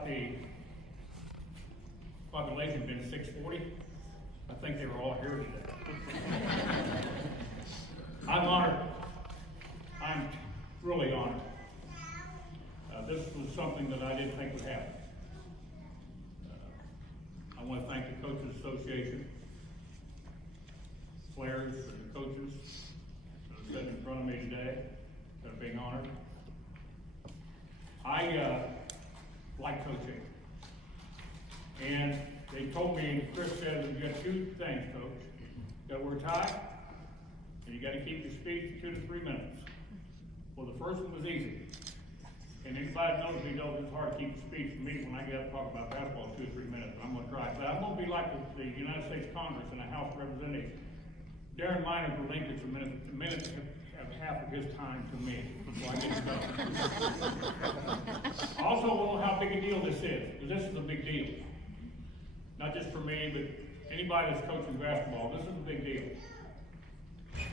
about the population being 640, I think they were all here today. I'm honored. I'm really honored. This was something that I didn't think would happen. I want to thank the Coaches Association, players and the coaches that are sitting in front of me today that are being honored. I like coaching. And they told me, Chris said, that you got two things, Coach. You got to wear a tie, and you got to keep your speech 2 to 3 minutes. Well, the first one was easy. And anybody that knows me knows it's hard to keep a speech for me when I get up and talk about basketball in 2 or 3 minutes. But I'm going to try. But I'm going to be like the United States Congress and the House of Representatives. Darren Minor relinquished a minute and a half of his time to me before I get to go. I also know how big a deal this is, because this is a big deal. Not just for me, but anybody that's coaching basketball, this is a big deal.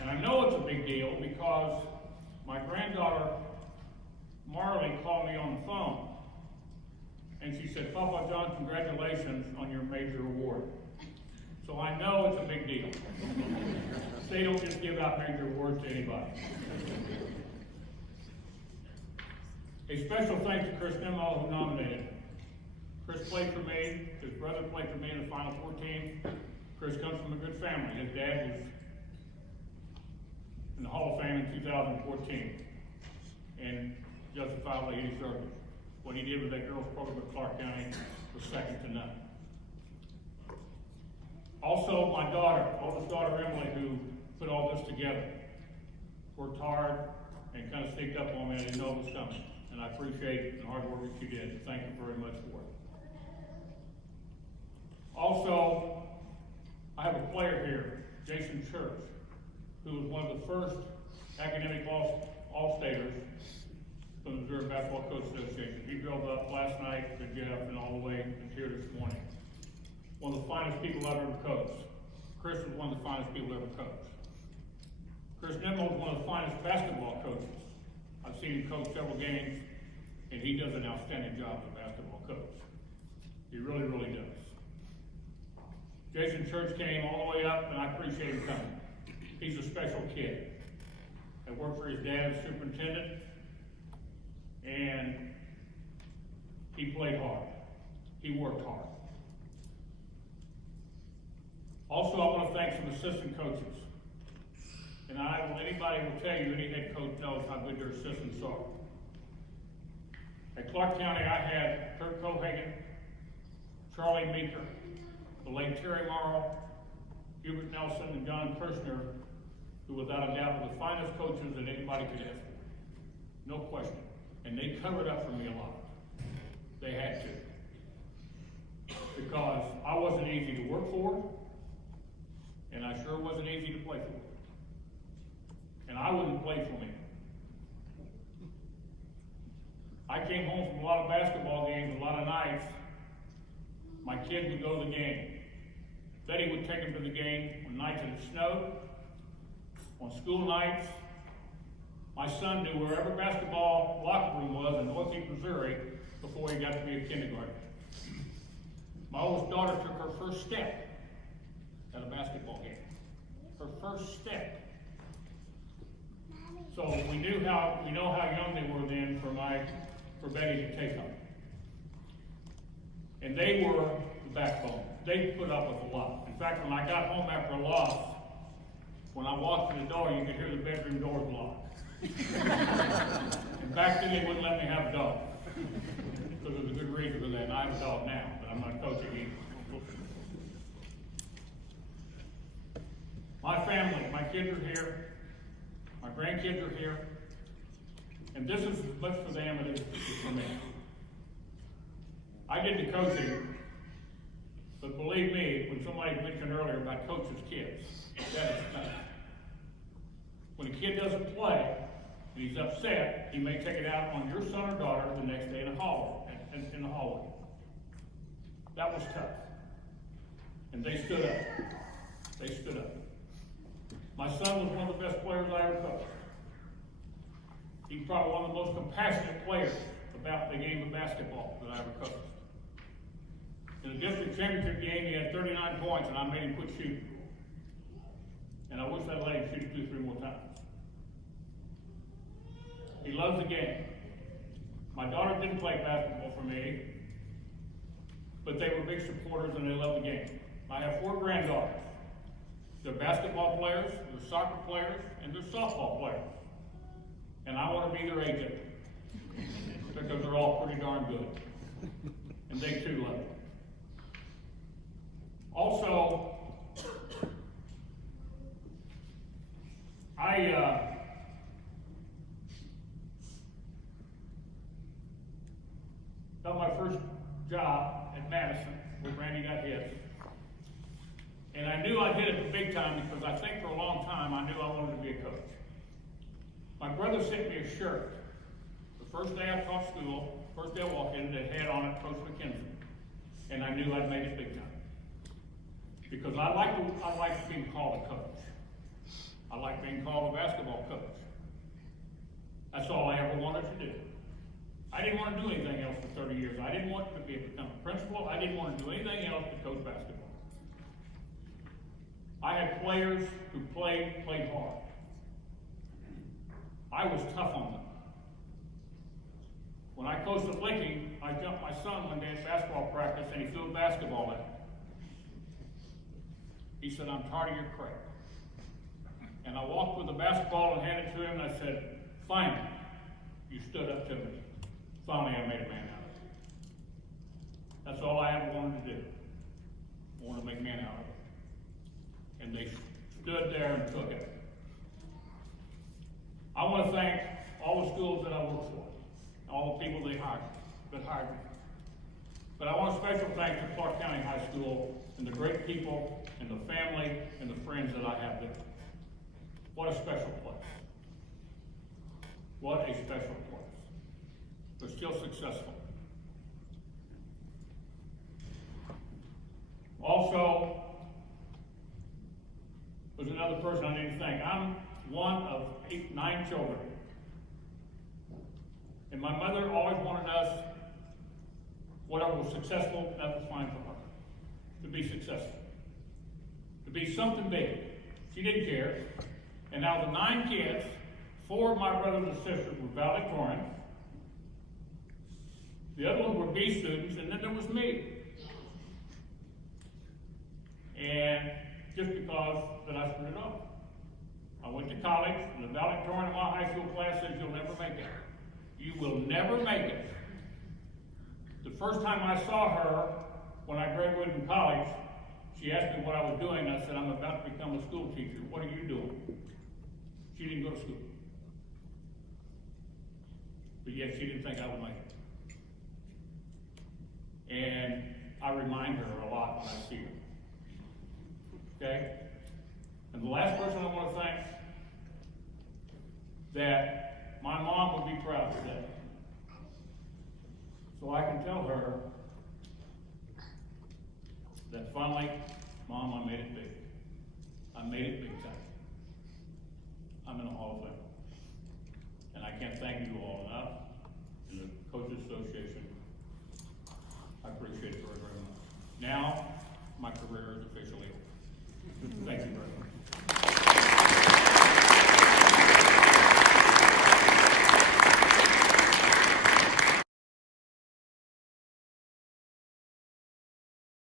And I know it's a big deal because my granddaughter, Marley, called me on the phone. And she said, Papa John, congratulations on your major award. So I know it's a big deal. They don't just give out major awards to anybody. A special thanks to Chris Nimmo, who nominated. Chris played for me, his brother played for me in the Final 14. Chris comes from a good family. His dad was in the Hall of Fame in 2014. And justifiably he deserved it. What he did with that girls program at Clark County was second to none. Also, my daughter, oldest daughter Emily, who put all this together, worked hard and kind of sneaked up on me. I didn't know it was coming. And I appreciate the hard work that you did. Thank you very much for it. Also, I have a player here, Jason Church, who was one of the first academic all-staters from the Missouri Basketball Coach Association. He drove up last night to Jeff and all the way here this morning. One of the finest people I've ever coached. Chris was one of the finest people I've ever coached. Chris Nimmo is one of the finest basketball coaches. I've seen him coach several games, and he does an outstanding job as a basketball coach. He really, really does. Jason Church came all the way up, and I appreciate him coming. He's a special kid. I worked for his dad as superintendent, and he played hard. He worked hard. Also, I want to thank some assistant coaches. And anybody will tell you, any head coach knows how good their assistants are. At Clark County, I had Kurt Cohagen, Charlie Meeker, the late Terry Morrow, Hubert Nelson, and John Kirshner, who without a doubt were the finest coaches that anybody could ask for. No question. And they covered up for me a lot. They had to. Because I wasn't easy to work for, and I sure wasn't easy to play for. And I wouldn't play for me. I came home from a lot of basketball games, a lot of nights. My kids would go to the game. Betty would take them to the game on nights that it snowed, on school nights. My son knew wherever basketball locker room was in Northeast Missouri before he got to be a kindergarten. My oldest daughter took her first step at a basketball game. Her first step. So we know how young they were then for Betty to take them. And they were the backbone. They put up with a lot. In fact, when I got home after a loss, when I walked through the door, you could hear the bedroom doors lock. And back then they wouldn't let me have a dog. So there's a good reason for that. And I have a dog now, but I'm not coaching either. My family, my kids are here. My grandkids are here. And this is as much for them as it is for me. I did the coaching, but believe me, when somebody mentioned earlier about coaches' kids, that is tough. When a kid doesn't play, and he's upset, he may take it out on your son or daughter the next day in the hallway. That was tough. And they stood up. They stood up. My son was one of the best players I ever coached. He's probably one of the most compassionate players about the game of basketball that I ever coached. In the district championship game, he had 39 points, and I made him quit shooting. And I wish I'd let him shoot it 2 or 3 more times. He loves the game. My daughter didn't play basketball for me, but they were big supporters and they love the game. I have 4 granddaughters. They're basketball players, they're soccer players, and they're softball players. And I want to be their agent because they're all pretty darn good. And they too love it. Also, I got my first job at Madison, where Randy got hit. And I knew I'd hit it the big time because I think for a long time I knew I wanted to be a coach. My brother sent me a shirt. The first day I taught school, first day I walked in, it had on it Coach McKinzie. And I knew I'd made it big time. Because I like being called a coach. I like being called a basketball coach. That's all I ever wanted to do. I didn't want to do anything else for 30 years. I didn't want to become a principal. I didn't want to do anything else but coach basketball. I had players who played hard. I was tough on them. When I coached at Licking, I jumped my son one day at basketball practice and he threw a basketball at me. He said, "I'm tired of your crap." And I walked with the basketball and handed it to him and I said, "Finally, you stood up to me. Finally, I made a man out of it." That's all I ever wanted to do. I wanted to make men out of it. And they stood there and took it. I want to thank all the schools that I worked for, all the people that hired me. But I want a special thanks to Clark County High School and the great people and the family and the friends that I have there. What a special place. What a special place. But still successful. Also, there's another person I need to thank. I'm one of 9 children. And my mother always wanted us, whatever was successful, that was fine for her. To be successful. To be something big. She didn't care. And now the 9 kids, 4 of my brothers and sisters were valedictorians. The other ones were B students, and then there was me. And just because that I screwed it up. I went to college, and the valedictorian of my high school class said, "You'll never make it. You will never make it." The first time I saw her, when I graduated from college, she asked me what I was doing. I said, "I'm about to become a school teacher." "What are you doing?" She didn't go to school. But yet she didn't think I would make it. And I remind her a lot when I see her. Okay? And the last person I want to thank, that my mom would be proud today. So I can tell her that finally, "Mom, I made it big. I made it big time. I'm in the Hall of Fame." And I can't thank you all enough, and the Coaches Association